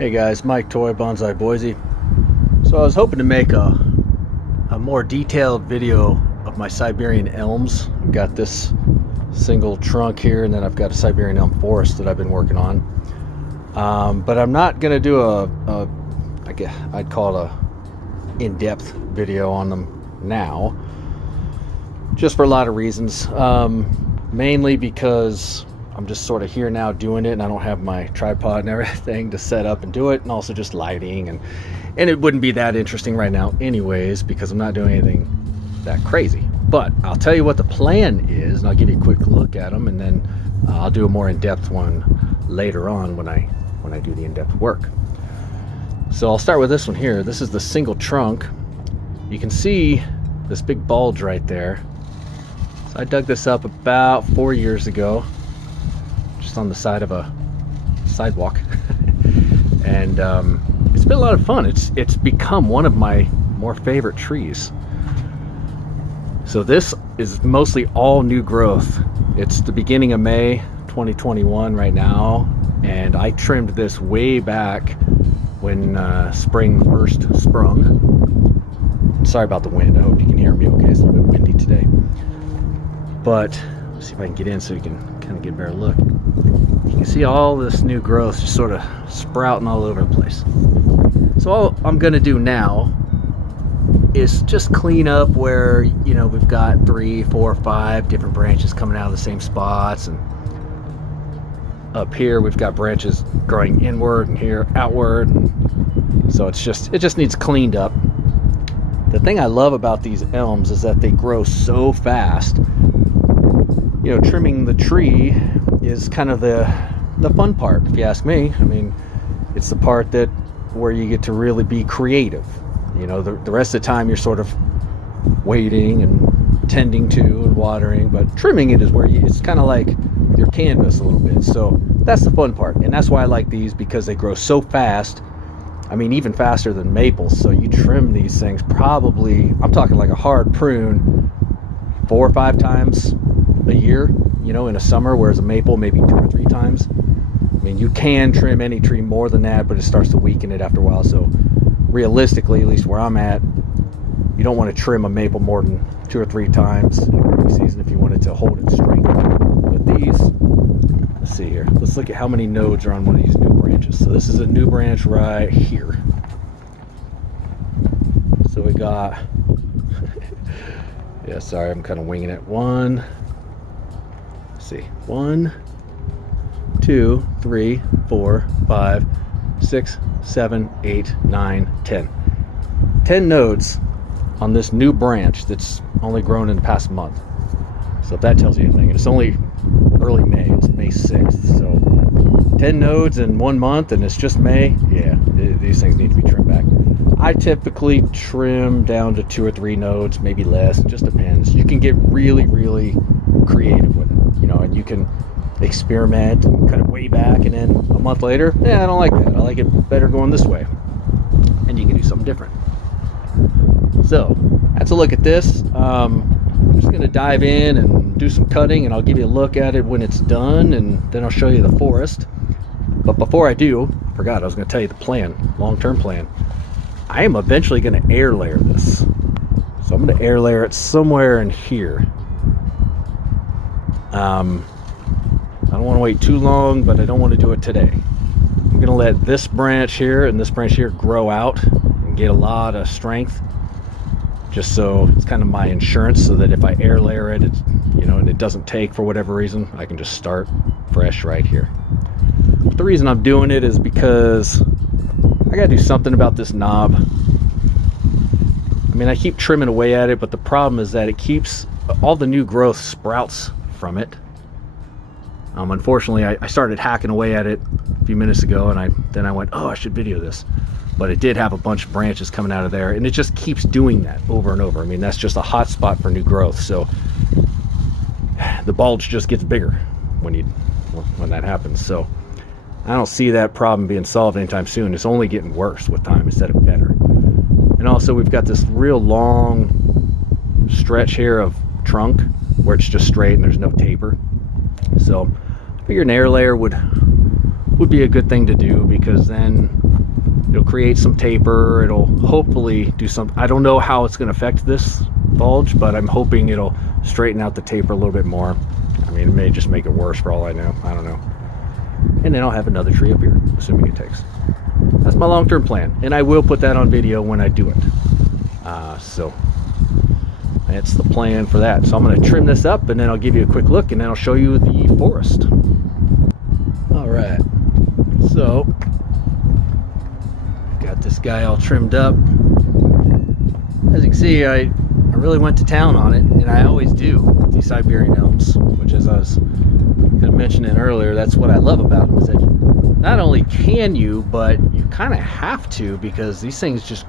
Hey guys, Mike Toy, Bonsai, Boise. So I was hoping to make a more detailed video of my Siberian elms. I've got this single trunk here, and then I've got a Siberian elm forest that I've been working on. But I'm not going to do I'd call it a in-depth video on them now, just for a lot of reasons. Mainly because I'm just sort of here now doing it, and I don't have my tripod and everything to set up and do it, and also just lighting, and it wouldn't be that interesting right now anyways, because I'm not doing anything that crazy. But I'll tell you what the plan is, and I'll give you a quick look at them, and then I'll do a more in-depth one later on when I do the in-depth work. So I'll start with this one here. This is the single trunk. You can see this big bulge right there. So I dug this up about 4 years ago, just on the side of a sidewalk. And it's been a lot of fun. It's become one of my more favorite trees. So this is mostly all new growth. It's the beginning of May 2021 right now, and I trimmed this way back when spring first sprung. Sorry about the wind. I hope you can hear me okay. It's a little bit windy today. But let's see if I can get in so you can kind of get a better look. You can see all this new growth just sort of sprouting all over the place. So all I'm going to do now is just clean up where, you know, we've got 3, 4, 5 different branches coming out of the same spots, and up here we've got branches growing inward and here outward. So it just needs cleaned up. The thing I love about these elms is that they grow so fast. You know, trimming the tree is kind of the fun part, if you ask me. I mean, it's the part where you get to really be creative. You know, the rest of the time you're sort of waiting and tending to and watering, but trimming it is where it's kind of like your canvas a little bit. So that's the fun part, and that's why I like these, because they grow so fast. I mean, even faster than maples. So you trim these things probably, I'm talking like a hard prune, 4 or 5 times a year, you know, in a summer, whereas a maple maybe 2 or 3 times. I mean, you can trim any tree more than that, but it starts to weaken it after a while. So realistically, at least where I'm at, you don't want to trim a maple more than 2 or 3 times in a growing season if you want it to hold its strength. But these, let's see here. Let's look at how many nodes are on one of these new branches. So this is a new branch right here. So we got, yeah, sorry, I'm kind of winging it. 1, 2, 3, 4, 5, 6, 7, 8, 9, 10. 10 nodes on this new branch that's only grown in the past month. So if that tells you anything, and it's only early May, it's May 6th. So 10 nodes in 1 month, and it's just May. Yeah, these things need to be trimmed back. I typically trim down to 2 or 3 nodes, maybe less. It just depends. You can get really, really creative with it, you know, and you can experiment and cut it way back, and then a month later, yeah, I don't like that. I like it better going this way, and you can do something different. So that's a look at this. I'm just going to dive in and do some cutting, and I'll give you a look at it when it's done, and then I'll show you the forest. But before I do, I forgot I was going to tell you the plan, long-term plan. I am eventually going to air layer this. So I'm going to air layer it somewhere in here. I don't want to wait too long, but I don't want to do it today. I'm going to let this branch here and this branch here grow out and get a lot of strength, just so it's kind of my insurance, so that if I air layer it, it's, you know, and it doesn't take for whatever reason, I can just start fresh right here. But the reason I'm doing it is because I got to do something about this knob. I mean, I keep trimming away at it, but the problem is that it keeps all the new growth sprouts from it. Unfortunately, I started hacking away at it a few minutes ago, and then I went, oh, I should video this. But it did have a bunch of branches coming out of there, and it just keeps doing that over and over. I mean, that's just a hot spot for new growth. So the bulge just gets bigger when that happens. So I don't see that problem being solved anytime soon. It's only getting worse with time instead of better. And also, we've got this real long stretch here of trunk where it's just straight and there's no taper. So I figured an air layer would would be a good thing to do, because then it'll create some taper. It'll hopefully do some, I don't know how it's going to affect this bulge, but I'm hoping it'll straighten out the taper a little bit more. I mean, it may just make it worse for all I know. I don't know. And then I'll have another tree up here, assuming it takes. That's my long-term plan, and I will put that on video when I do it. So that's the plan for that. So I'm going to trim this up, and then I'll give you a quick look, and then I'll show you the forest. All right, so got this guy all trimmed up. As you can see, I really went to town on it, and I always do with these Siberian elms, which, as I was kind of mentioning earlier, that's what I love about them, is that not only can you, but you kind of have to, because these things just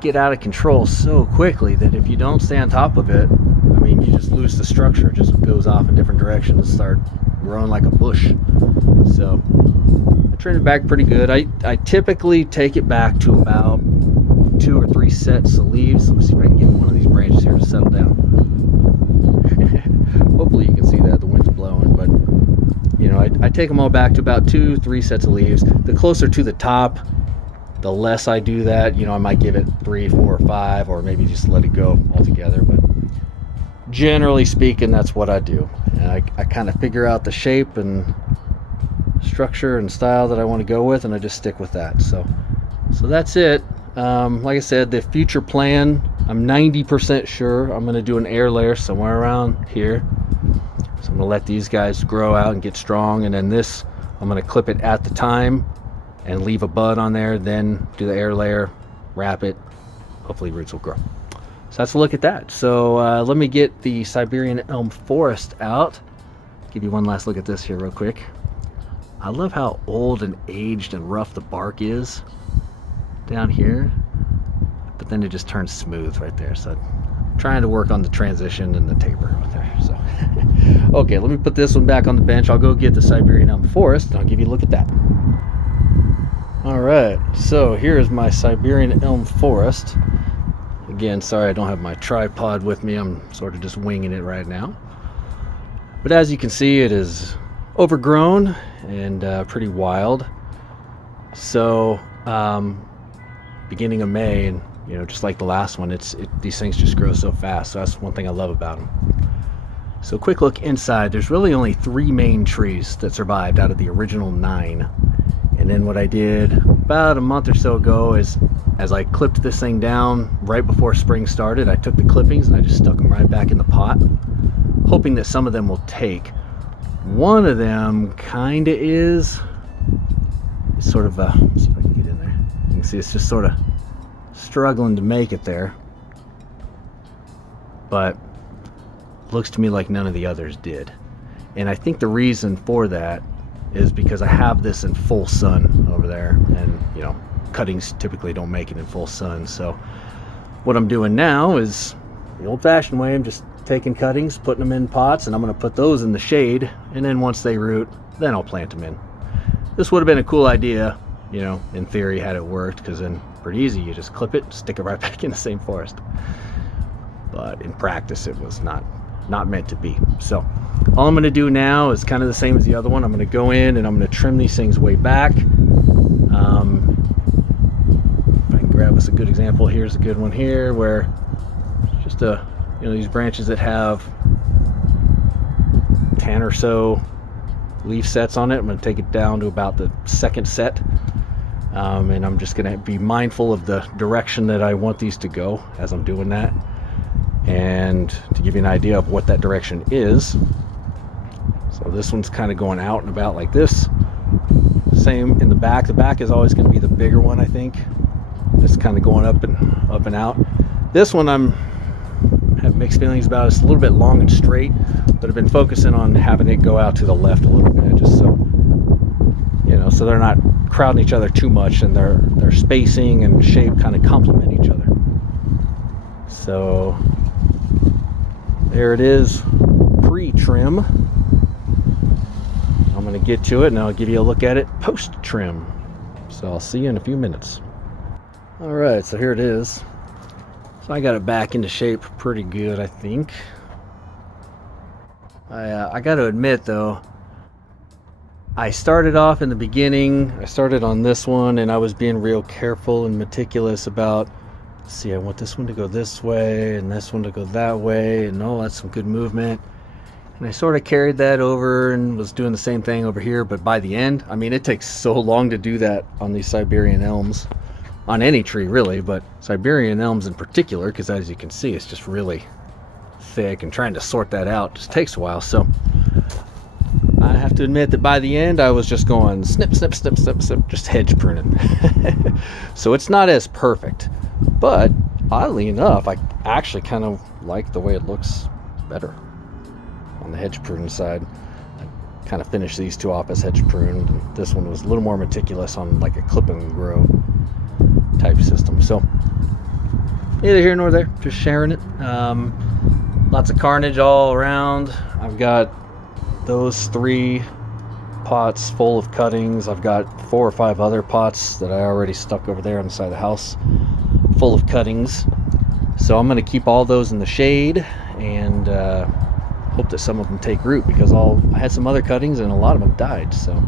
get out of control so quickly that if you don't stay on top of it, I mean, you just lose the structure. It just goes off in different directions, start growing like a bush. So I trimmed it back pretty good. I typically take it back to about 2 or 3 sets of leaves. Let me see if I can get one of these branches here to settle down. Hopefully you can see that the wind's blowing, but you know, I take them all back to about 2 or 3 sets of leaves. The closer to the top, the less I do that. You know, I might give it 3, 4, or 5, or maybe just let it go altogether. But generally speaking, that's what I do. And I kind of figure out the shape and structure and style that I want to go with, and I just stick with that. So that's it. Like I said, the future plan, I'm 90% sure I'm going to do an air layer somewhere around here. So I'm going to let these guys grow out and get strong, and then this, I'm going to clip it at the time and leave a bud on there, then do the air layer, wrap it, hopefully roots will grow. So that's a look at that. So let me get the Siberian elm forest out. Give you one last look at this here real quick. I love how old and aged and rough the bark is down here, but then it just turns smooth right there. So I'm trying to work on the transition and the taper right there. So okay, let me put this one back on the bench. I'll go get the Siberian elm forest, and I'll give you a look at that. All right, so here's my Siberian elm forest. Again, sorry I don't have my tripod with me. I'm sort of just winging it right now. But as you can see, it is overgrown and pretty wild. So beginning of May, and you know, just like the last one, these things just grow so fast. So that's one thing I love about them. So quick look inside. There's really only 3 main trees that survived out of the original 9. And then what I did about a month or so ago is, as I clipped this thing down right before spring started, I took the clippings and I just stuck them right back in the pot, hoping that some of them will take. One of them kind of is sort of let's see if I can get in there. You can see it's just sort of struggling to make it there, but looks to me like none of the others did. And I think the reason for that is because I have this in full sun over there, and you know, cuttings typically don't make it in full sun. So what I'm doing now is the old-fashioned way. I'm just taking cuttings, putting them in pots, and I'm going to put those in the shade, and then once they root, then I'll plant them in. This would have been a cool idea, you know, in theory, had it worked, because then pretty easy, you just clip it, stick it right back in the same forest. But in practice, it was not meant to be. So all I'm going to do now is kind of the same as the other one. I'm going to go in and I'm going to trim these things way back. If I can grab us a good example, here's a good one here, where just you know, these branches that have 10 or so leaf sets on it, I'm going to take it down to about the 2nd set, and I'm just going to be mindful of the direction that I want these to go as I'm doing that. And to give you an idea of what that direction is, so this one's kind of going out and about like this. Same in the back. The back is always going to be the bigger one, I think. Just kind of going up and out. This one have mixed feelings about. It's a little bit long and straight, but I've been focusing on having it go out to the left a little bit, just so you know, so they're not crowding each other too much, and their spacing and shape kind of complement each other. So there it is, pre-trim. I'm going to get to it and I'll give you a look at it post-trim. So I'll see you in a few minutes. Alright, so here it is. So I got it back into shape pretty good, I think. I got to admit though, I started off in the beginning, I started on this one, and I was being real careful and meticulous about, see, I want this one to go this way and this one to go that way, and oh, that's some good movement. And I sort of carried that over and was doing the same thing over here, but by the end, I mean, it takes so long to do that on these Siberian elms, on any tree really, but Siberian elms in particular, because as you can see, it's just really thick, and trying to sort that out just takes a while. So I have to admit that by the end I was just going snip, snip, snip, snip, snip, just hedge pruning. So it's not as perfect, but oddly enough, I actually kind of like the way it looks better on the hedge pruning side. I kind of finished these two off as hedge pruned, and this one was a little more meticulous on like a clip and grow type system. So neither here nor there, just sharing it. Lots of carnage all around. I've got those 3 pots full of cuttings. I've got 4 or 5 other pots that I already stuck over there on the side of the house full of cuttings. So I'm going to keep all those in the shade and hope that some of them take root, because I had some other cuttings and a lot of them died. So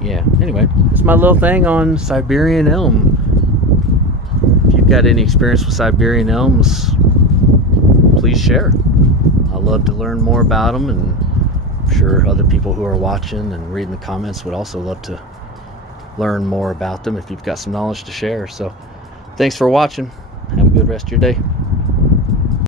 yeah, anyway, it's my little thing on Siberian elm. If you've got any experience with Siberian elms, please share. I love to learn more about them, and I'm sure other people who are watching and reading the comments would also love to learn more about them if you've got some knowledge to share. So thanks for watching. Have a good rest of your day.